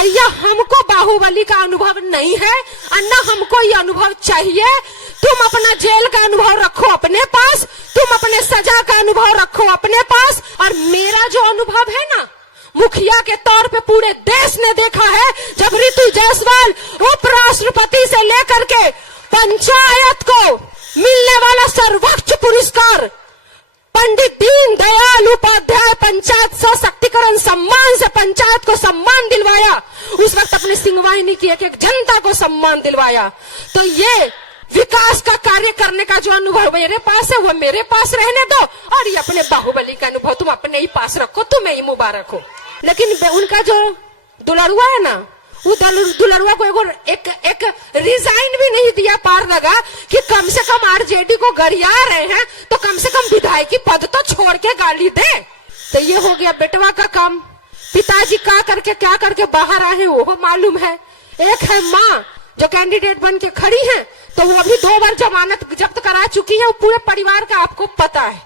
भैया हमको बाहुबली का अनुभव नहीं है और न हमको ये अनुभव चाहिए। तुम अपना जेल का अनुभव रखो अपने पास, तुम अपने सजा का अनुभव रखो अपने पास। और मेरा जो अनुभव है ना, मुखिया के तौर पे पूरे देश ने देखा है, जब ऋतु जायसवाल उपराष्ट्रपति से लेकर के पंचायत को मिलने वाला सर्वोच्च पुरस्कार पंडित दीन दयाल उपाध्याय पंचायत सशक्तिकरण सम्मान से पंचायत को सम्मान दिलवाया, उस वक्त अपने सिंहवाहिनी की एक एक जनता को सम्मान दिलवाया। तो ये विकास का कार्य करने का जो अनुभव मेरे पास है वो मेरे पास रहने दो, और ये अपने बाहुबली का अनुभव तुम अपने ही पास रखो, तुम्हें ही मुबारक हो। लेकिन उनका जो दुलरुआ है ना, वो दुलरुआ को एक रिजाइन भी नहीं दिया पार लगा कि कम से कम आरजेडी को गरिया रहे हैं तो कम से कम विधायकी पद तो छोड़ के गाली दे। तो ये हो गया बेटवा का काम। पिताजी क्या करके बाहर आए वो मालूम है। एक है माँ जो कैंडिडेट बन के खड़ी है, तो वो अभी 2 बार जमानत जब्त करा चुकी है। वो पूरे परिवार का आपको पता है,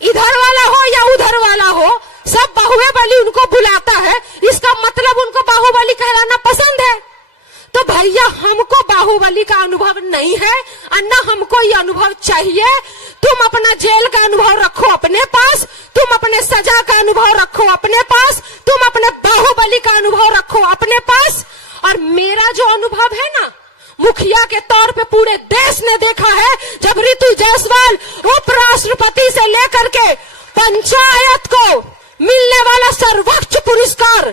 इधर वाला हो या उधर वाला हो, सब बाहुबली उनको बुलाता है। इसका मतलब उनको बाहुबली कहलाना पसंद है। तो भैया हमको बाहुबली का अनुभव नहीं है और न हमको ये अनुभव चाहिए। तुम अपना जेल का अनुभव रखो अपने पास, तुम अपने सजा का अनुभव रखो अपने पास, तुम अपने बाहुबली का अनुभव रखो अपने पास। और मेरा जो अनुभव है ना, मुखिया के तौर पे पूरे देश ने देखा है, जब ऋतु जायसवाल उपराष्ट्रपति से लेकर के पंचायत को मिलने वाला सर्वोच्च पुरस्कार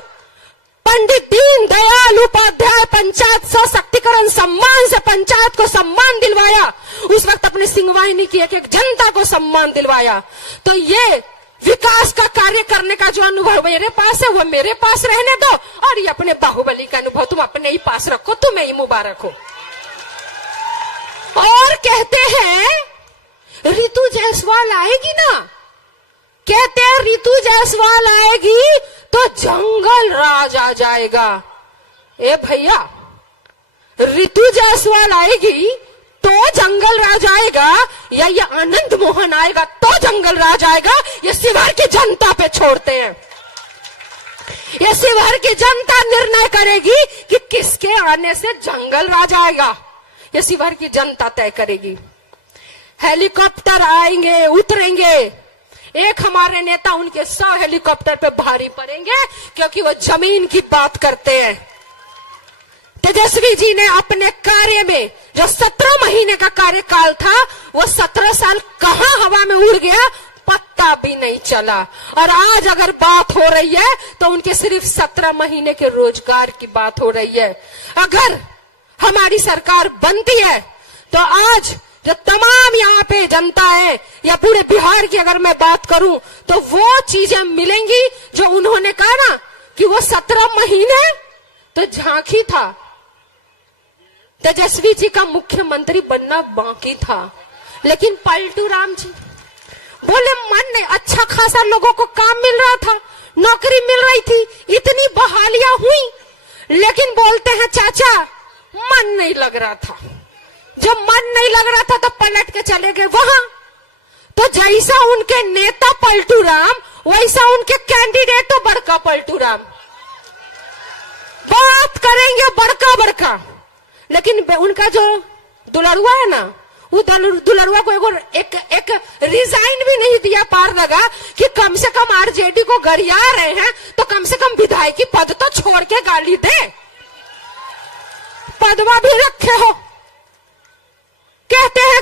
पंडित दीन दयाल उपाध्याय पंचायत सशक्तिकरण सम्मान से पंचायत को सम्मान दिलवाया, उस वक्त अपने सिंहवाहिनी की एक एक जनता को सम्मान दिलवाया। तो ये विकास का कार्य करने का जो अनुभव मेरे पास है वो मेरे पास रहने दो, और ये अपने बाहुबली का अनुभव तुम अपने ही पास रखो, तुम्हें ही मुबारक हो। और कहते हैं ऋतु जायसवाल आएगी ना, कहते हैं ऋतु जायसवाल आएगी तो जंगल राज आ जाएगा। ए भैया, ऋतु जायसवाल आएगी तो जंगल राज आएगा या ये आनंद मोहन आएगा तो जंगल राज आएगा, ये शिवहर की जनता पे छोड़ते हैं। ये शिवहर की जनता निर्णय करेगी कि किसके आने से जंगल राज आएगा, ये शिवहर की जनता तय करेगी। हेलीकॉप्टर आएंगे उतरेंगे, एक हमारे नेता उनके 100 हेलीकॉप्टर पे भारी पड़ेंगे क्योंकि वो जमीन की बात करते हैं। तेजस्वी जी ने अपने कार्य में जो 17 महीने का कार्यकाल था, वो 17 साल कहां हवा में उड़ गया पत्ता भी नहीं चला। और आज अगर बात हो रही है तो उनके सिर्फ 17 महीने के रोजगार की बात हो रही है। अगर हमारी सरकार बनती है तो आज जो तमाम यहाँ पे जनता है या पूरे बिहार की अगर मैं बात करूं तो वो चीजें मिलेंगी जो उन्होंने कहा ना कि वो 17 महीने तो झांकी था, तेजस्वी जी का मुख्यमंत्री बनना बाकी था। लेकिन पलटू राम जी बोले मन नहीं, अच्छा खासा लोगों को काम मिल रहा था, नौकरी मिल रही थी, इतनी बहालियां हुई, लेकिन बोलते हैं चाचा मन नहीं लग रहा था। जब मन नहीं लग रहा था तो पलट के चले गए वहां। तो जैसा उनके नेता पलटू राम वैसा उनके कैंडिडेट तो बड़का पलटू राम, बात करेंगे बड़का बड़का। लेकिन उनका जो दुलरुआ है ना, वो दुलरुआ को एक रिजाइन भी नहीं दिया पार लगा कि कम से कम आरजेडी को गरिया रहे हैं तो कम से कम विधायकी पद तो छोड़ के गाली दे, पदवा भी रखे हो। कहते हैं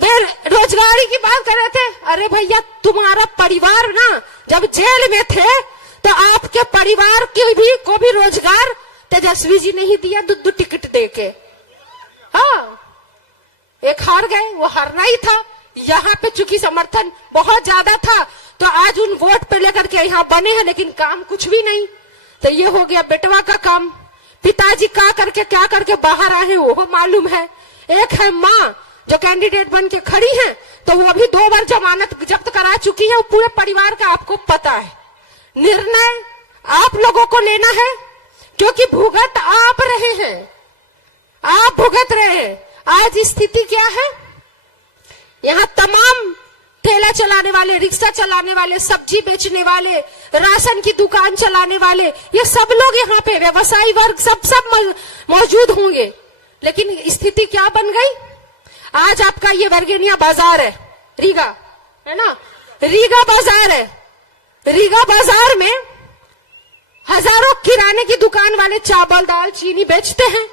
बेरोजगारी की बात कर रहे थे, अरे भैया तुम्हारा परिवार ना जब जेल में थे तो आपके परिवार को भी रोजगार तेजस्वी जी ने ही दिया, 2 टिकट देके। हाँ, एक हार गए, वो हारना ही था। यहाँ पे चूंकि समर्थन बहुत ज्यादा था तो आज उन वोट पे लेकर के यहाँ बने हैं, लेकिन काम कुछ भी नहीं। तो ये हो गया बेटवा का काम। पिताजी क्या करके बाहर आए वो मालूम है। एक है माँ जो कैंडिडेट बन के खड़ी है, तो वो अभी 2 बार जमानत जब्त करा चुकी है। वो पूरे परिवार का आपको पता है। निर्णय आप लोगों को लेना है क्योंकि भुगत आप रहे हैं, आप भुगत रहे हैं। आज स्थिति क्या है, यहाँ तमाम ठेला चलाने वाले, रिक्शा चलाने वाले, सब्जी बेचने वाले, राशन की दुकान चलाने वाले, ये सब लोग यहाँ पे व्यवसायी वर्ग सब मौजूद होंगे। लेकिन स्थिति क्या बन गई? आज आपका ये वर्गेनिया बाजार है, रीगा है ना, रीगा बाजार है। रीगा बाजार में हजारों किराने की दुकान वाले चावल, दाल, चीनी बेचते हैं।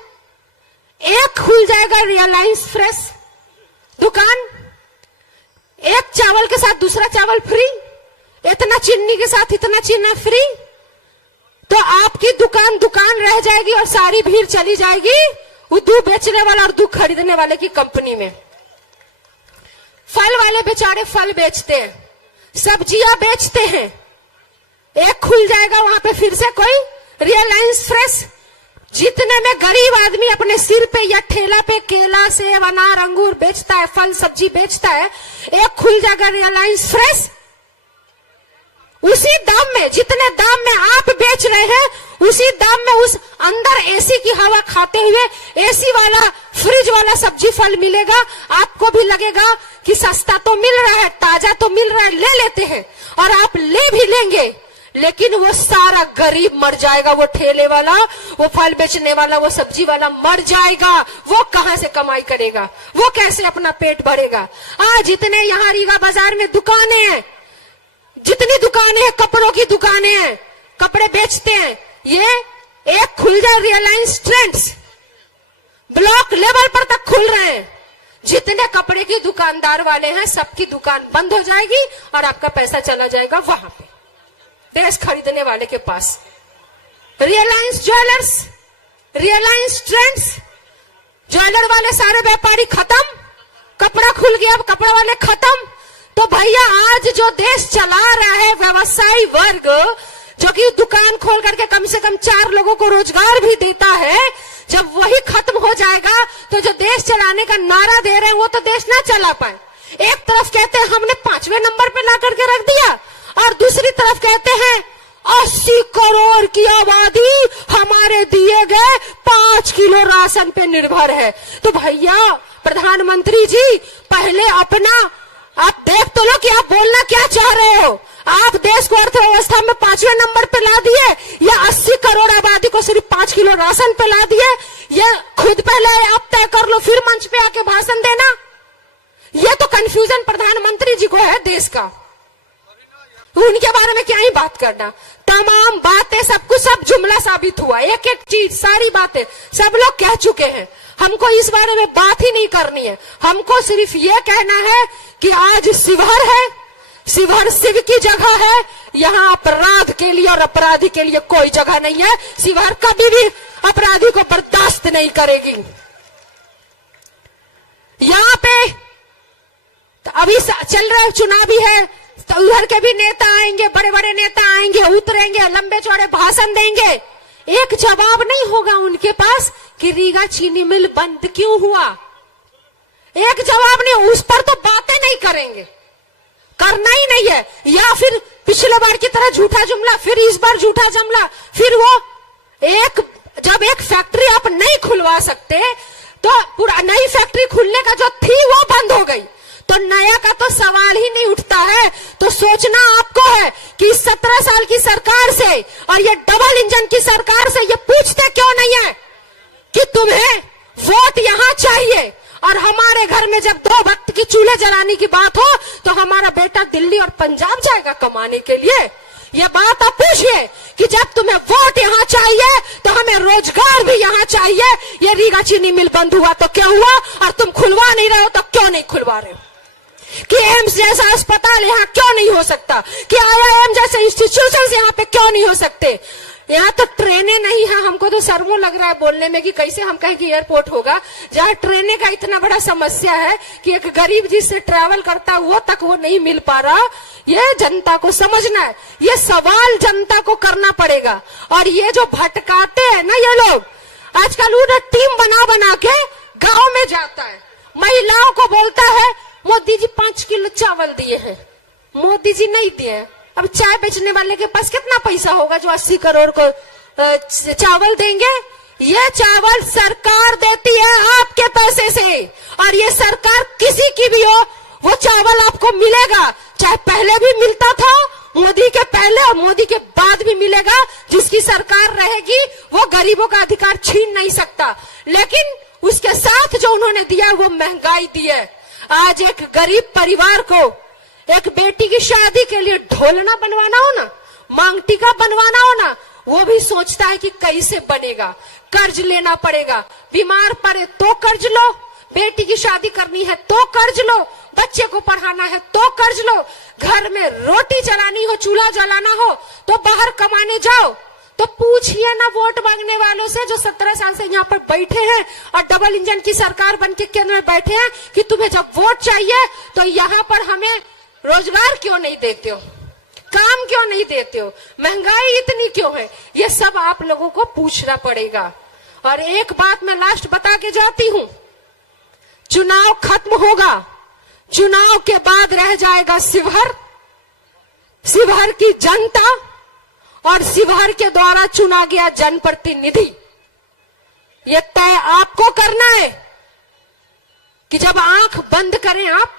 एक खुल जाएगा रिलायंस फ्रेश दुकान, एक चावल के साथ दूसरा चावल फ्री, इतना चीनी के साथ इतना चीनी फ्री, तो आपकी दुकान रह जाएगी और सारी भीड़ चली जाएगी वो दूध बेचने वाला और दूध खरीदने वाले की कंपनी में। फल वाले बेचारे फल बेचते हैं, सब्जियां बेचते हैं, एक खुल जाएगा वहां पे फिर से कोई रिलायंस फ्रेश। जितने में गरीब आदमी अपने सिर पे या ठेला पे केला, सेब, अनार, अंगूर बेचता है, फल सब्जी बेचता है, एक खुल जाएगा रिलायंस फ्रेश। उसी दाम में, जितने दाम में आप बेच रहे हैं, उसी दाम में उस अंदर एसी की हवा खाते हुए एसी वाला, फ्रिज वाला सब्जी फल मिलेगा। आपको भी लगेगा कि सस्ता तो मिल रहा है, ताजा तो मिल रहा है, ले लेते हैं, और आप ले भी लेंगे, लेकिन वो सारा गरीब मर जाएगा। वो ठेले वाला, वो फल बेचने वाला, वो सब्जी वाला मर जाएगा। वो कहां से कमाई करेगा? वो कैसे अपना पेट भरेगा? आज जितने यहाँ रीगा बाजार में दुकानें हैं, जितनी दुकानें हैं, कपड़ों की दुकानें हैं, कपड़े बेचते हैं, ये एक खुल जाए रिलायंस ट्रेंड्स, ब्लॉक लेवल पर तक खुल रहे हैं। जितने कपड़े की दुकानदार वाले हैं, सबकी दुकान बंद हो जाएगी और आपका पैसा चला जाएगा वहां पे ड्रेस खरीदने वाले के पास। Reliance Jewellers, Reliance Trends, jeweller वाले सारे व्यापारी खत्म, कपड़ा खुल गया, अब कपड़ा वाले खत्म। तो भैया आज जो देश चला रहा है व्यवसायी वर्ग, जो कि दुकान खोल करके कम से कम 4 लोगों को रोजगार भी देता है, जब वही खत्म हो जाएगा तो जो देश चलाने का नारा दे रहे हैं वो तो देश ना चला पाए। एक तरफ कहते हैं हमने 5वें नंबर पे ला करके रख दिया, और दूसरी तरफ कहते हैं 80 करोड़ की आबादी हमारे दिए गए 5 किलो राशन पे निर्भर है। तो भैया प्रधानमंत्री जी, पहले अपना आप देख तो लो कि आप बोलना क्या चाह रहे हो। आप देश को अर्थव्यवस्था में 5वें नंबर पे ला दिए, या 80 करोड़ आबादी को सिर्फ 5 किलो राशन पे ला दिए? ये खुद पहले आप तय कर लो, फिर मंच पे आके भाषण देना। ये तो कंफ्यूजन प्रधानमंत्री जी को है देश का, उनके बारे में क्या ही बात करना। तमाम बातें, सब कुछ, सब जुमला साबित हुआ, एक एक चीज, सारी बातें सब लोग कह चुके हैं। हमको इस बारे में बात ही नहीं करनी है। हमको सिर्फ ये कहना है कि आज शिवहर है, शिवहर शिव की जगह है, यहाँ अपराध के लिए और अपराधी के लिए कोई जगह नहीं है। शिवहर कभी भी अपराधी को बर्दाश्त नहीं करेगी। यहाँ पे तो अभी चल रहा है, चुनाव भी है, तो उधर के भी नेता आएंगे, बड़े बड़े नेता आएंगे, उतरेंगे, लंबे चौड़े भाषण देंगे। एक जवाब नहीं होगा उनके पास कि रीगा चीनी मिल बंद क्यों हुआ। एक जवाब नहीं, उस पर तो बातें नहीं करेंगे, करना ही नहीं है। या फिर पिछले बार की तरह झूठा जुमला, फिर इस बार झूठा जुमला, फिर वो जब एक फैक्ट्री आप नहीं खुलवा सकते तो पूरा नई फैक्ट्री खुलने का जो थी वो बंद हो गई, तो नया का तो सवाल ही नहीं उठता है। तो सोचना आपको है कि 17 साल की सरकार से और ये डबल इंजन की सरकार से ये पूछते क्यों नहीं है कि तुम्हें वोट यहां चाहिए, और हमारे घर में जब 2 वक्त की चूल्हे जलाने की बात हो तो हमारा बेटा दिल्ली और पंजाब जाएगा कमाने के लिए। ये बात आप पूछिए कि जब तुम्हें वोट यहाँ चाहिए तो हमें रोजगार भी यहाँ चाहिए। ये रीगा चीनी मिल बंद हुआ तो क्या हुआ, और तुम खुलवा नहीं रहे हो तो क्यों नहीं खुलवा रहे हो? कि एम्स जैसा अस्पताल यहाँ क्यों नहीं हो सकता, कि IIM जैसे इंस्टीट्यूशंस यहाँ पे क्यों नहीं हो सकते? यहाँ तो ट्रेनें नहीं है। हमको तो शर्मो लग रहा है बोलने में कि कैसे हम कहें कि एयरपोर्ट होगा, जहाँ ट्रेनें का इतना बड़ा समस्या है कि एक गरीब जिससे ट्रैवल करता वो तक वो नहीं मिल पा रहा। ये जनता को समझना है, ये सवाल जनता को करना पड़ेगा। और ये जो भटकाते हैं ना ये लोग, आजकल उन्हें टीम बना बना के गाँव में जाता है, महिलाओं को बोलता है मोदी जी 5 किलो चावल दिए हैं। मोदी जी नहीं दिए। अब चाय बेचने वाले के पास कितना पैसा होगा जो 80 करोड़ को चावल देंगे? ये चावल सरकार देती है आपके पैसे से, और ये सरकार किसी की भी हो वो चावल आपको मिलेगा, चाहे पहले भी मिलता था, मोदी के पहले और मोदी के बाद भी मिलेगा। जिसकी सरकार रहेगी वो गरीबों का अधिकार छीन नहीं सकता, लेकिन उसके साथ जो उन्होंने दिया वो महंगाई दी है। आज एक गरीब परिवार को एक बेटी की शादी के लिए ढोलना बनवाना हो ना, मांग टीका बनवाना हो ना, वो भी सोचता है कि कैसे बनेगा, कर्ज लेना पड़ेगा, बीमार पड़े तो कर्ज लो, बेटी की शादी करनी है तो कर्ज लो, बच्चे को पढ़ाना है तो कर्ज लो, घर में रोटी चलानी हो, चूल्हा जलाना हो तो बाहर कमाने जाओ। तो पूछिए ना वोट मांगने वालों से जो 17 साल से यहाँ पर बैठे हैं और डबल इंजन की सरकार बनके केंद्र में बैठे हैं कि तुम्हें जब वोट चाहिए तो यहाँ पर हमें रोजगार क्यों नहीं देते हो, काम क्यों नहीं देते हो, महंगाई इतनी क्यों है। ये सब आप लोगों को पूछना पड़ेगा। और एक बात मैं लास्ट बता के जाती हूं, चुनाव खत्म होगा, चुनाव के बाद रह जाएगा शिवहर, शिवहर की जनता और शिवहर के द्वारा चुना गया जनप्रतिनिधि। यह तय आपको करना है कि जब आंख बंद करें आप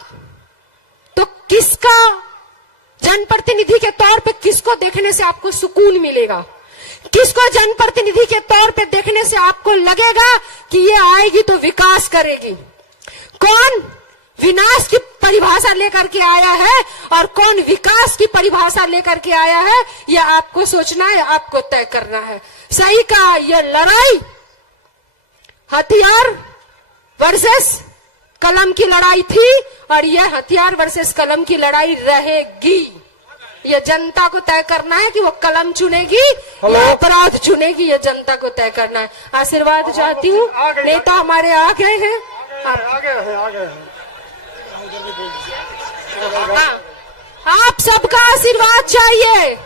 तो किसका जनप्रतिनिधि के तौर पे किसको देखने से आपको सुकून मिलेगा, किसको जनप्रतिनिधि के तौर पे देखने से आपको लगेगा कि ये आएगी तो विकास करेगी, कौन विनाश की परिभाषा लेकर के आया है और कौन विकास की परिभाषा लेकर के आया है, यह आपको सोचना है, आपको तय करना है। सही कहा, यह लड़ाई हथियार वर्सेस कलम की लड़ाई थी और यह हथियार वर्सेस कलम की लड़ाई रहेगी। यह जनता को तय करना है कि वो कलम चुनेगी या अपराध चुनेगी, यह जनता को तय करना है। आशीर्वाद चाहती हूँ, नेता हमारे आ गए हैं, आप सबका आशीर्वाद चाहिए,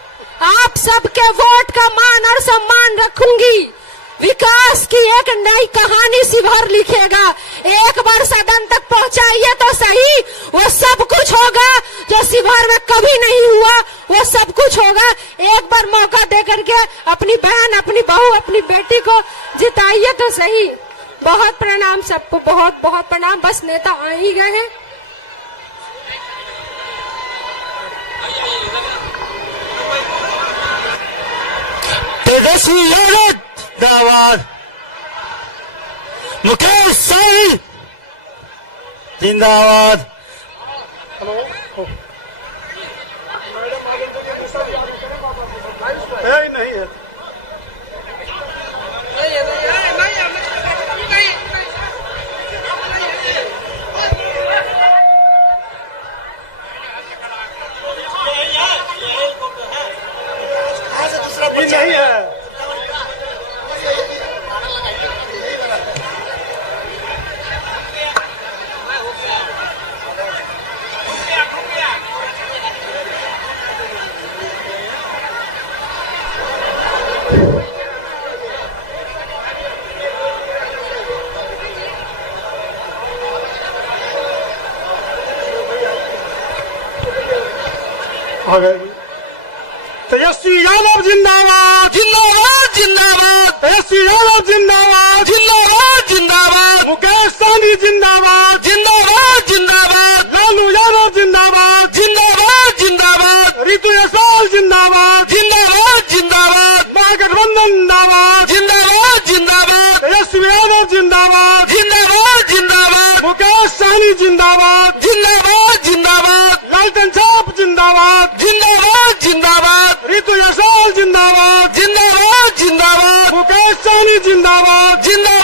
आप सबके वोट का मान और सम्मान रखूंगी। विकास की एक नई कहानी शिवहर लिखेगा। एक बार सदन तक पहुंचाइए तो सही, वो सब कुछ होगा जो शिवहर में कभी नहीं हुआ, वो सब कुछ होगा। एक बार मौका दे करके अपनी बहन, अपनी बहू, अपनी बेटी को जिताइए तो सही। बहुत प्रणाम सबको, बहुत बहुत प्रणाम। बस नेता आ ही गए हैं। तेजस्वी यादव जिंदाबाद, मुकेश सहनी जिंदाबाद। नहीं है नहीं है। तेजस्वी यादव जिंदाबाद, जिंदाबाद जिंदाबाद, तेजस्वी यादव जिंदाबाद, जिंदाबाद जिंदाबाद, मुकेश सहनी जिंदाबाद, जिंदाबाद जिंदाबाद, लालू यादव जिंदाबाद, जिंदाबाद जिंदाबाद, रितु यशपाल जिंदाबाद, जिंदाबाद जिंदाबाद, महागठबंधन जिंदाबाद, जिंदाबाद जिंदाबाद, तेजस्वी यादव जिंदाबाद, जिंदाबाद जिंदाबाद, मुकेश सहनी जिंदाबाद, जिंदाबाद जिंदाबाद, लालटेन छाप जिंदाबाद, जिंदाबाद जिंदाबाद, रितु यशपाल जिंदाबाद, जिंदाबाद जिंदाबाद, मुकेश सहनी जिंदाबाद, जिंदाबाद